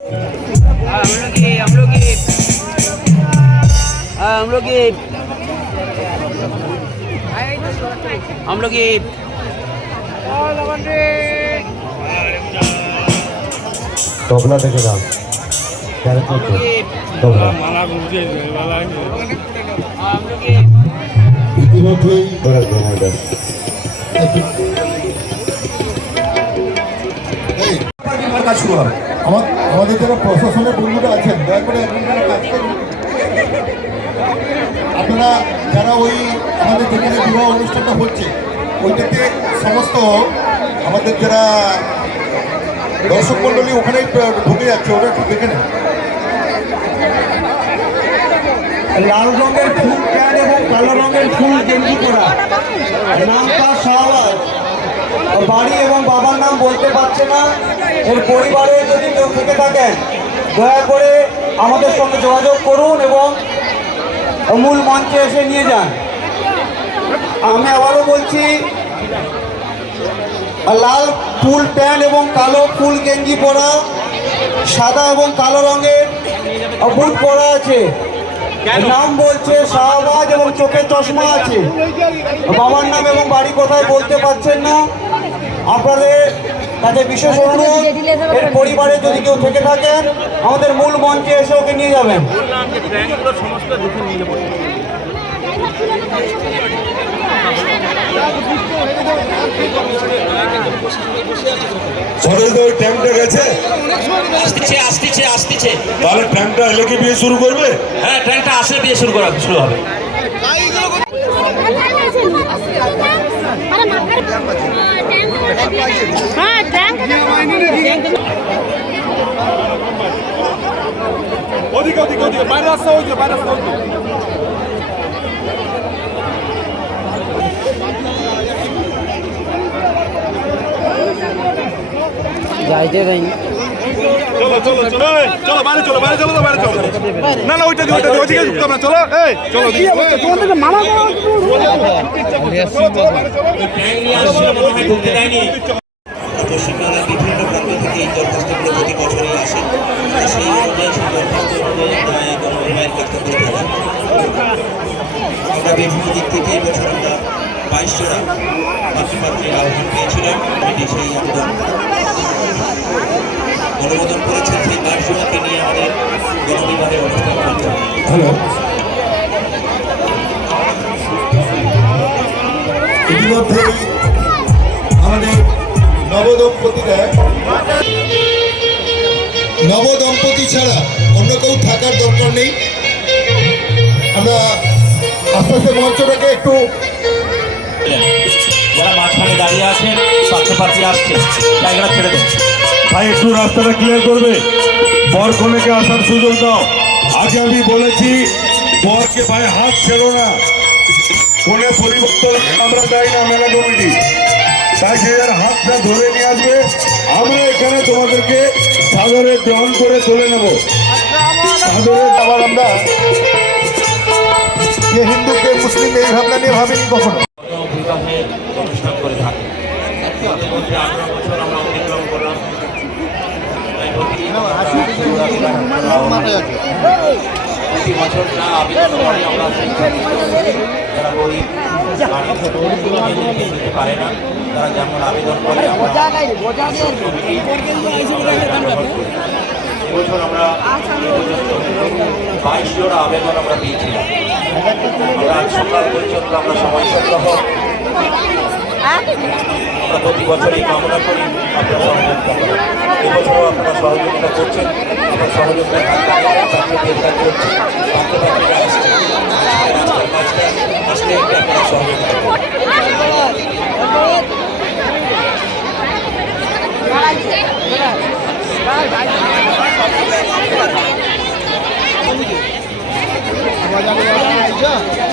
हाँ, हम लोग की हम लोग की हाँ, हम लोग की हम लोग की তবলা থেকে দাও ক্যারেক্টার हम তো लोग की তবলা हाँ, हम लोग की ইতিমধ্যেই করে তোমাদের আমার কাজ শুরু হবে আমার আমাদের যারা প্রশাসনের বন্ধুরা আছেন, দয়া করে এখন যারা কাজ আপনারা যারা ওই আমাদের যেখানে বিবাহ অনুষ্ঠানটা হচ্ছে, ওইটাতে সমস্ত আমাদের যারা দর্শক মণ্ডলী ওখানেই ঢুকে যাচ্ছে ওটা একটু দেখে নেন। লাল রঙের ফুল প্যান্ট এবং কালো রঙের ফুল গেঞ্জি পরা। নাম তার শাহবাজ বাড়ি এবং বাবার নাম বলতে পারছে না। এর পরিবারে যদি কেউ থেকে থাকেন, দয়া করে আমাদের সঙ্গে যোগাযোগ করুন এবং মূল মঞ্চে এসে নিয়ে যান। আমি আবারও বলছি, লাল ফুল প্যান্ট এবং কালো ফুল গেঞ্জি পরা, সাদা এবং কালো রঙের বুট পরা আছে। নাম বলছে শাহবাজ এবং চোখের চশমা আছে। বাবার নাম এবং বাড়ি কোথায় বলতে পারছেন না। আপনাদের কাছে বিশেষ অনুরোধ এর পরিবারে যদি কেউ থেকে থাকেন আমাদের মূল মঞ্চে এসে ওকে নিয়ে যাবেন। ট্যাঙ্কটা গেছে? আসতেছে আসতেছে আসতেছে। তাহলে ট্যাঙ্কটা এলে কি বিয়ে শুরু করবে? হ্যাঁ ট্যাঙ্কটা আসলে দিয়ে শুরু করা শুরু হবে। হ্যাঁ ট্যাঙ্ক ওদিকে ওদিকে ওদিকে বাইরে রাস্তা ওইদিকে বাইরে রাস্তা ওইদিকে যাইতে দেয় চলো চলো চলো চলো বাইরে চলো বাইরে চলো তো বাইরে চলো। না না ওইটা দিয়ে ওইটা ওইদিকে ঢুকতে না, চলো এই চলো তোমাদেরকে বিভিন্ন প্রান্ত থেকে এই। দরখাস্তগুলো প্রতি বছরই আসে সেই অনুযায়ী সেই দরখাস্তগুলো প্রায় গণবিভাগের করে আমরা বিভিন্ন দিক থেকে এই বছর আমরা বাইশ জোড়া পাত্রপাত্রীর আহ্বান পেয়েছিলাম এটি সেই আবেদন অনুমোদন করেছেন সেই নিয়ে আমাদের করতে হ্যালো। ইতিমধ্যেই আমাদের নবদম্পতিরা নবদম্পতি ছাড়া অন্য কেউ থাকার দরকার নেই। আমরা আস্তে আস্তে মঞ্চটাকে একটু যারা মাঝখানে দাঁড়িয়ে আছেন পাত্রপাত্রী আসছে জায়গাটা ছেড়ে দেন। ভাই, একটু রাস্তাটা ক্লিয়ার করবে। বর কনেকে আসার সুযোগ দাও। আগে আমি বলেছি, বরকে ভাই হাত ছেড়ো না। কোনে পরিবর্তন আমরা দেয় না মেলা কমিটি তাই সে যার হাতটা ধরে নিয়ে আসবে, আমরা এখানে তোমাদেরকে সাদরে গ্রহণ করে তুলে নেব। সাদরে আবার আমরা কে হিন্দু, কে মুসলিম, এই ভাবনা নিয়ে ভাবিনি কখনো। করে থাকে তাদের মধ্যে আঠারো বছর আমরা অতিক্রম করলাম তাই প্রতি বছর যা আবেদন করে আমরা সেই যারা গরিব বাড়ি দিতে পারে না তারা যেমন আবেদন করে আমরা এবছর আমরা বাইশ জোড়া আবেদন আমরা পেয়েছিলাম আমরা সকাল পর্যন্ত আমরা সময় আমরা প্রতি বছরই কামনা করি আপনারা সহযোগিতা করেন। এবছরও আপনারা সহযোগিতা করছেন। আপনার সহযোগিতা কাজ করছে। করুন।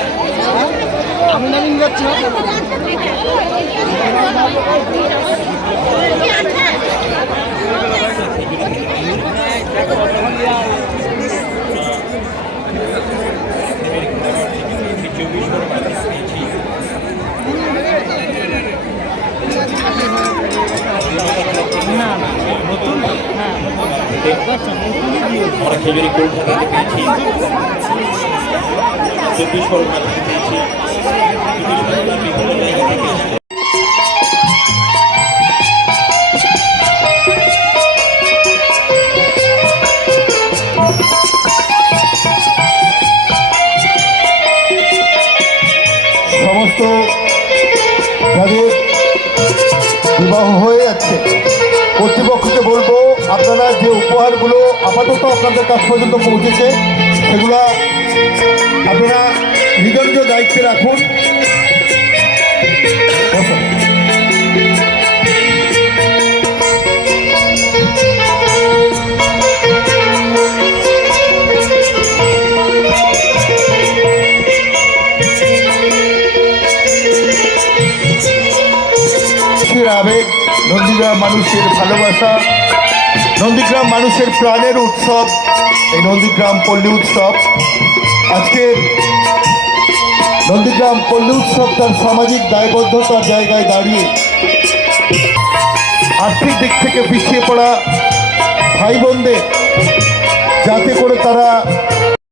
না? না নতুন? হ্যাঁ। আমরা খেজুরি কলকাতা থেকে পেয়েছি চব্বিশ। সমস্ত যাদের বিবাহ হয়ে যাচ্ছে, কর্তৃপক্ষকে বলব আপনারা যে উপহারগুলো আপাতত আপনাদের কাছ পর্যন্ত পৌঁছেছে সেগুলো আপনারা নিজ নিজ দায়িত্বে রাখুন। আবেগ নন্দীগ্রাম মানুষের ভালোবাসা। নন্দীগ্রাম মানুষের প্রাণের উৎসব, এই নন্দীগ্রাম পল্লী উৎসব। আজকে নন্দীগ্রাম পল্লী উৎসব তার সামাজিক দায়বদ্ধতার জায়গায় দাঁড়িয়ে আর্থিক দিক থেকে পিছিয়ে পড়া ভাই বোনদের, যাতে করে তারা